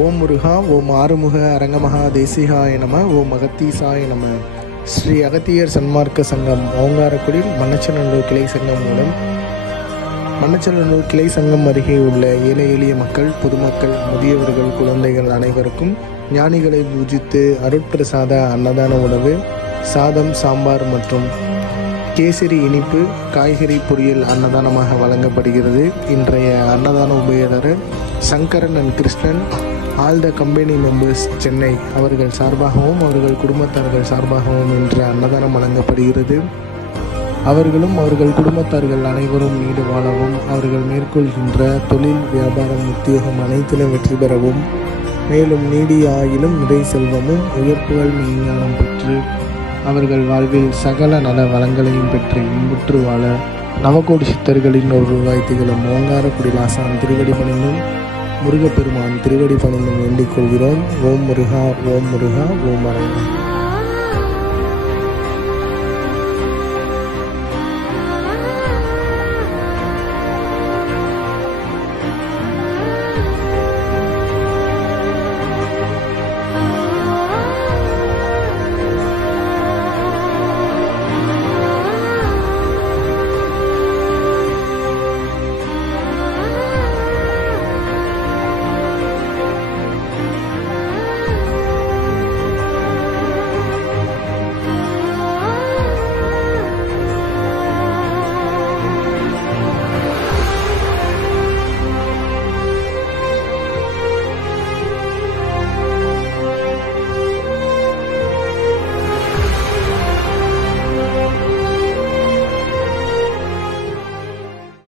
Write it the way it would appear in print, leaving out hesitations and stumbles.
ஓம் முருகா, ஓம் ஆறுமுக அரங்கமகா தேசிகாய நம, ஓம் அகத்தீசாய நம. ஸ்ரீ அகத்தியர் சன்மார்க்க சங்கம் ஓங்காரக்குடி மண்ணச்சநல்லூர் கிளை சங்கம் மூலம் மண்ணச்சநல்லூர் கிளை சங்கம் அருகே உள்ள ஏழை எளிய மக்கள், பொதுமக்கள், முதியவர்கள், குழந்தைகள் அனைவருக்கும் ஞானிகளை பூஜித்து அருட்பிரசாத அன்னதான உணவு, சாதம், சாம்பார் மற்றும் கேசரி இனிப்பு, காய்கறி பொரியல் அன்னதானமாக வழங்கப்படுகிறது. இன்றைய அன்னதான உபயதாரர் Sankaran and Krishnan, all the company members Chennai அவர்கள் சார்பாகவும் அவர்கள் குடும்பத்தார்கள் சார்பாகவும் இன்று அன்னதானம் வழங்கப்படுகிறது. அவர்களும் அவர்கள் குடும்பத்தார்கள் அனைவரும் நீடு வாழவும், அவர்கள் மேற்கொள்கின்ற தொழில், வியாபாரம், உத்தியோகம் அனைத்திலும் வெற்றி பெறவும், மேலும் நீடிய ஆயிலும் நிறை செல்வமும் உயர்ப்புகள் மெய்ஞானம் பெற்று அவர்கள் வாழ்வில் சகல நல வளங்களையும் பெற்று இன்புற்று வாழ நவகோடி சித்தர்களின் ஒரு ரூபாய் திகழும் ஓங்காரக்குடி லாசான் திருவடி பணிந்தும் முருகப்பெருமான் திருவடி பணிந்தும் வேண்டிக் கொள்கிறோம். ஓம் முருகா, ஓம் முருகா, ஓம் அரங்கா.